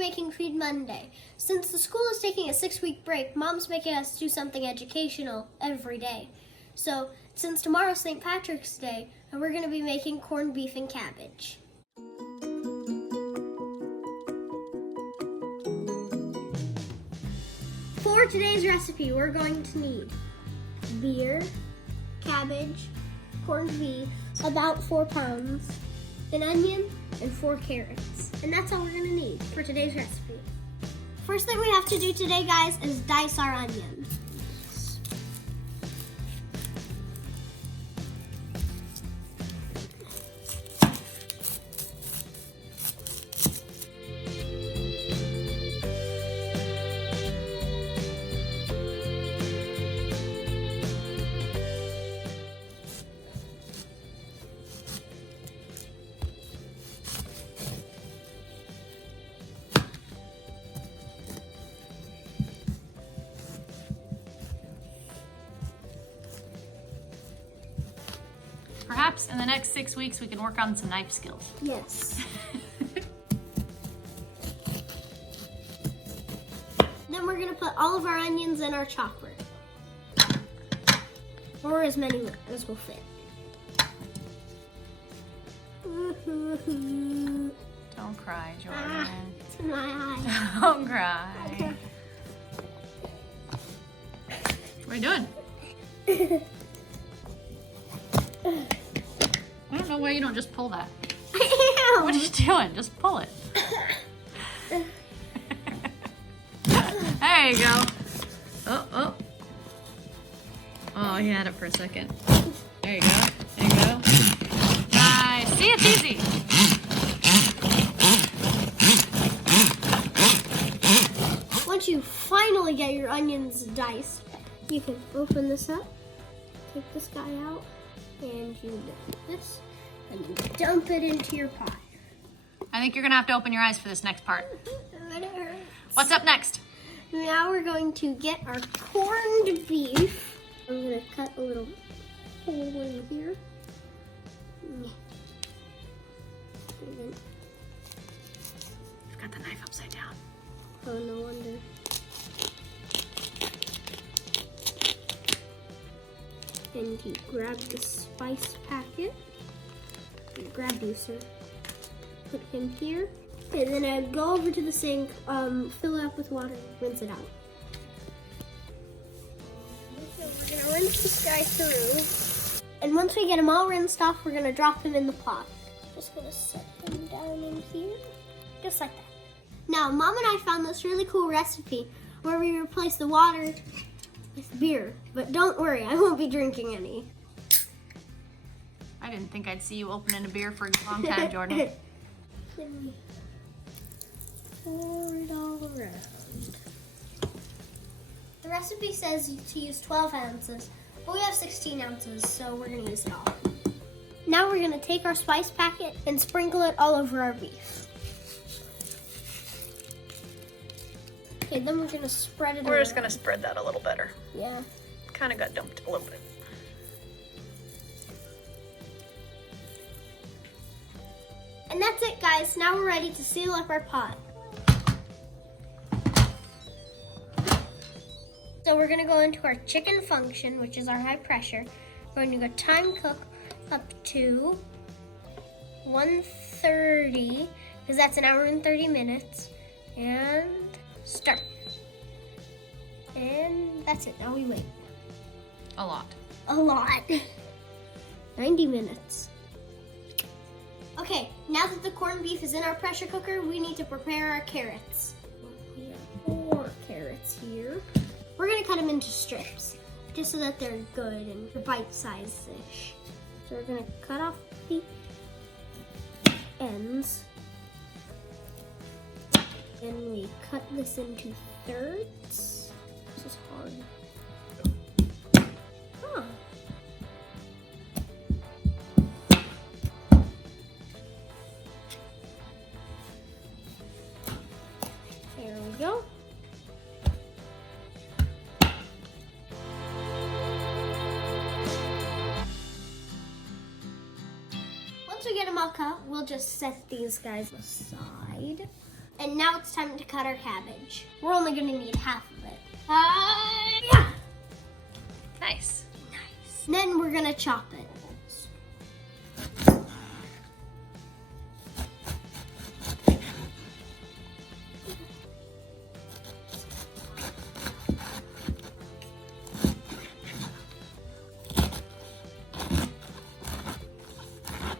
making Feed Monday. Since the school is taking a 6-week break, Mom's making us do something educational every day. So, since tomorrow's St. Patrick's Day, we're going to be making corned beef and cabbage. For today's recipe, we're going to need beer, cabbage, corned beef, about 4 pounds, an onion, and 4 carrots. And that's all we're gonna need for today's recipe. First thing we have to do today, guys, is dice our onions. Perhaps in the next 6 weeks we can work on some knife skills. Yes. Then we're gonna put all of our onions in our chopper. Or as many as will fit. Don't cry, Jordan. It's in my eye. Don't cry. Okay. What are you doing? I don't know why you don't just pull that. I am. What are you doing? Just pull it. There you go. Oh. Oh, he had it for a second. There you go. There you go. Nice. See, it's easy. Once you finally get your onions diced, you can open this up, take this guy out, and you do this, and you dump it into your pot. I think you're gonna have to open your eyes for this next part. But it hurts. What's up next? Now we're going to get our corned beef. I'm gonna cut a little hole in here. You've got the knife upside down. Oh, no wonder. And you grab the spice packet. Grab you, sir. Put him here. And then I go over to the sink, fill it up with water, rinse it out. So we're gonna rinse this guy through. And once we get him all rinsed off, we're gonna drop him in the pot. Just gonna set him down in here, just like that. Now, Mom and I found this really cool recipe where we replace the water with beer. But don't worry, I won't be drinking any. I didn't think I'd see you opening a beer for a long time, Jordan. Then pour it all around. The recipe says to use 12 ounces, but we have 16 ounces, so we're gonna use it all. Now we're gonna take our spice packet and sprinkle it all over our beef. Okay, then we're gonna spread it We're around. just gonna spread that a little better. Yeah. Kind of got dumped a little bit. And that's it, guys. Now we're ready to seal up our pot. So we're gonna go into our chicken function, which is our high pressure. We're going to go time cook up to 130, because that's an hour and 30 minutes. And start. And that's it. Now we wait. A lot. A lot. 90 minutes. Okay, now that the corned beef is in our pressure cooker, we need to prepare our carrots. We have 4 carrots here. We're gonna cut them into strips, just so that they're good and bite-sized-ish. So we're gonna cut off the ends. Then we cut this into thirds. This is hard. Huh. There we go. Once we get them all cut, we'll just set these guys aside. And now it's time to cut our cabbage. We're only gonna need half of it. Yeah. Nice. Nice. Then we're gonna chop it.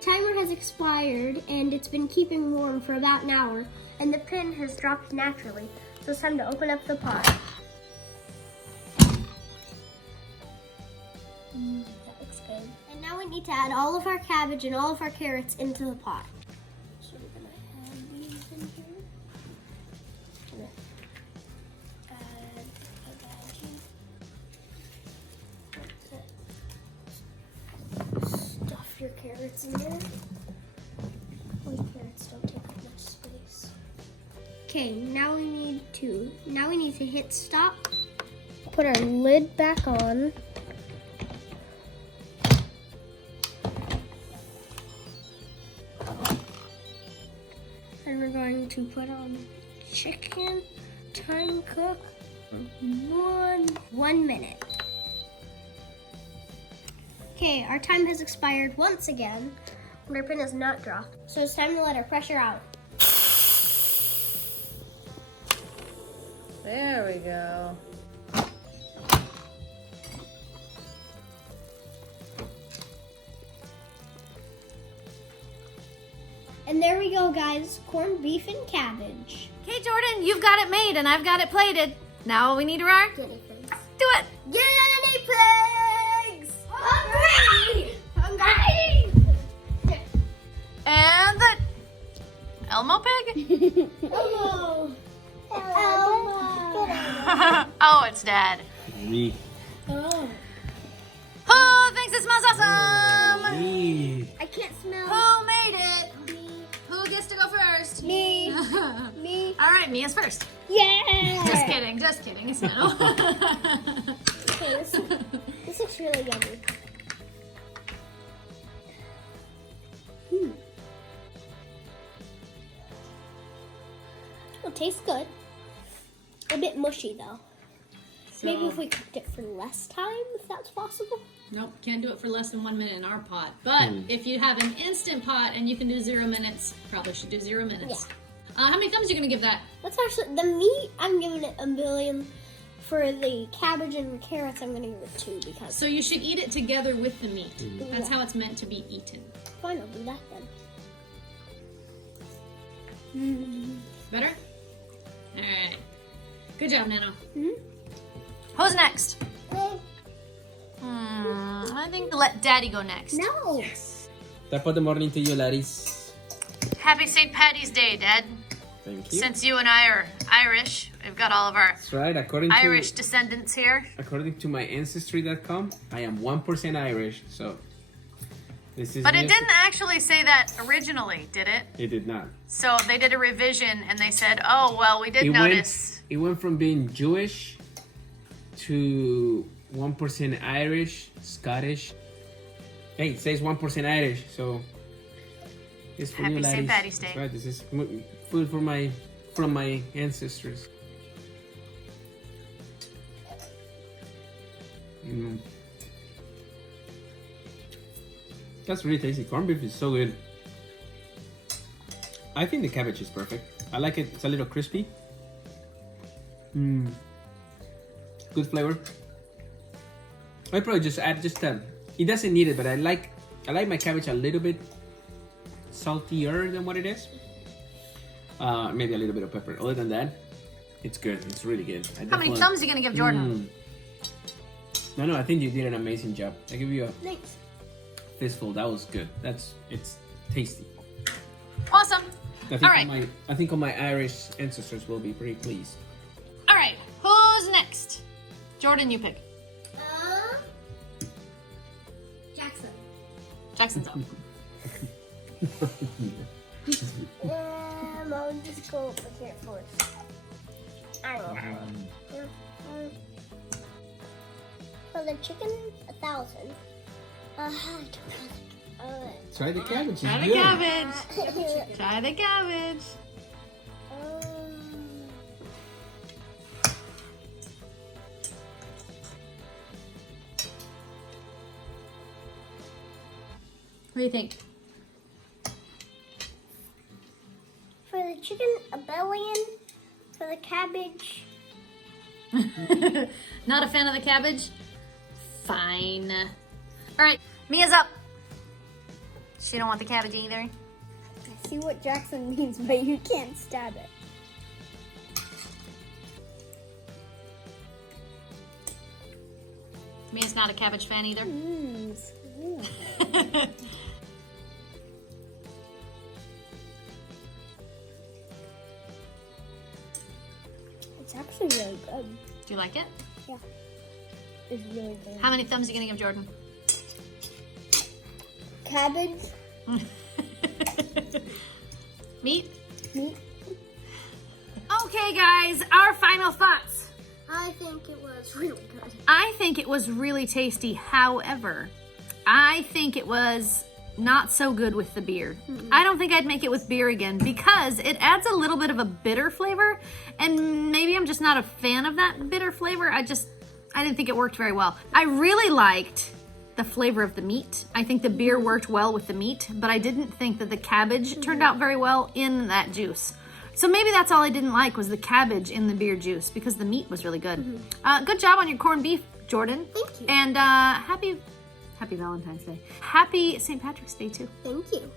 Timer has expired and it's been keeping warm for about an hour, and the pin has dropped naturally, so it's time to open up the pot. That looks good. And now we need to add all of our cabbage and all of our carrots into the pot. So we're gonna add these in here. Gonna add a veggie. Stuff your carrots in there. These carrots don't take up much space. Okay, now we need to hit stop. Put our lid back on. And we're going to put on chicken, time cook, 1 minute. Okay, our time has expired once again, and our pin has not dropped. So it's time to let our pressure out. There we go. And there we go, guys. Corned beef and cabbage. Okay, Jordan, you've got it made and I've got it plated. Now all we need are our... Guinea pigs. Do it! Guinea pigs! Hungry! Hungry! And the Elmo pig? Elmo! Elmo! Oh, it's Dad. Me. Oh. Oh, thanks, it smells awesome! Me. I can't smell. Who made it? Who gets to go first? Me. Me. All right, Mia's first. Yeah! Just kidding, it's Meadow. Okay, this looks really yummy. It tastes good. A bit mushy though. Maybe if we cooked it for less time, if that's possible. Nope, can't do it for less than 1 minute in our pot. But if you have an instant pot and you can do 0 minutes, probably should do 0 minutes. Yeah. How many thumbs are you gonna give that? That's actually, the meat, I'm giving it 1 billion. For the cabbage and carrots, I'm gonna give it 2 because. So you should eat it together with the meat. That's how it's meant to be eaten. Fine, I'll do that then. Better? All right. Good job, Nano. Hmm? Who's next? I think let Daddy go next. No. Top of the morning to you, ladies. Happy St. Patty's Day, Dad. Thank you. Since you and I are Irish, we've got all of our That's right. Irish descendants here. According to my ancestry.com, I am 1% Irish. So this is. But it new. didn't actually say that originally, did it? It did not. So they did a revision and they said, oh, well, we did notice. It went from being Jewish to 1% Irish, Scottish. Hey, it says 1% Irish, so it's for Happy you, St. ladies. Patty's Day. That's right. This is food from my ancestors. That's really tasty. Corned beef is so good. I think the cabbage is perfect. I like it. It's a little crispy. Good flavor. I'd probably just add it doesn't need it, but I like my cabbage a little bit saltier than what it is. Maybe a little bit of pepper. Other than that, it's good. It's really good. How many thumbs are you going to give Jordan? No, I think you did an amazing job. I give you a Thanks. fistful. That was good. It's tasty. Awesome. I think All right. I think all my Irish ancestors will be pretty pleased. All right. Who's next? Jordan, you pick. Jackson. Jackson's up. I'll just go over here first. I don't know. For the chicken, 1,000. Try the cabbage. Try It's the good. cabbage. Try the cabbage. do you think? For the chicken, a billion. For the cabbage. Not a fan of the cabbage? Fine. All right, Mia's up. She don't want the cabbage either. I see what Jackson means, but you can't stab it. Mia's not a cabbage fan either. It's actually really good. Do you like it? Yeah. It's really good. How many thumbs are you gonna give Jordan? Cabbage. Meat? Meat. Okay, guys, our final thoughts. I think it was really good. I think it was really tasty. However, I think it was not so good with the beer. I don't think I'd make it with beer again because it adds a little bit of a bitter flavor, and maybe I'm just not a fan of that bitter flavor. I didn't think it worked very well. I really liked the flavor of the meat. I think the beer worked well with the meat, but I didn't think that the cabbage turned out very well in that juice. So maybe that's all I didn't like was the cabbage in the beer juice because the meat was really good. Good job on your corned beef, Jordan. Thank you. And happy Valentine's Day. Happy St. Patrick's Day too. Thank you.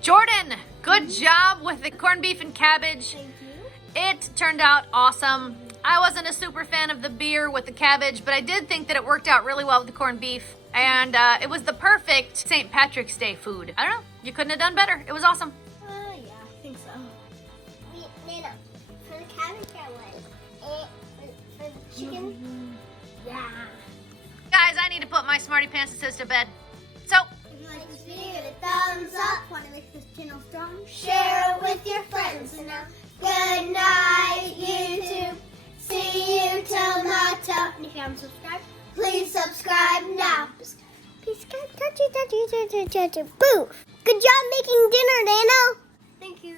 Jordan, good job with the corned beef and cabbage. Thank you. It turned out awesome. I wasn't a super fan of the beer with the cabbage, but I did think that it worked out really well with the corned beef. And it was the perfect St. Patrick's Day food. I don't know, you couldn't have done better. It was awesome. Yeah, I think so. Nana, for the cabbage I was. For the chicken, yeah. Guys, I need to put my Smartypants to bed. So, If you like this video, give it a thumbs up. Want to make this channel strong? Share it with your friends. And now, good night, YouTube. See you tomorrow. And if you haven't subscribed, please subscribe now. Please, touchy. Boo! Good job making dinner, Nano. Thank you.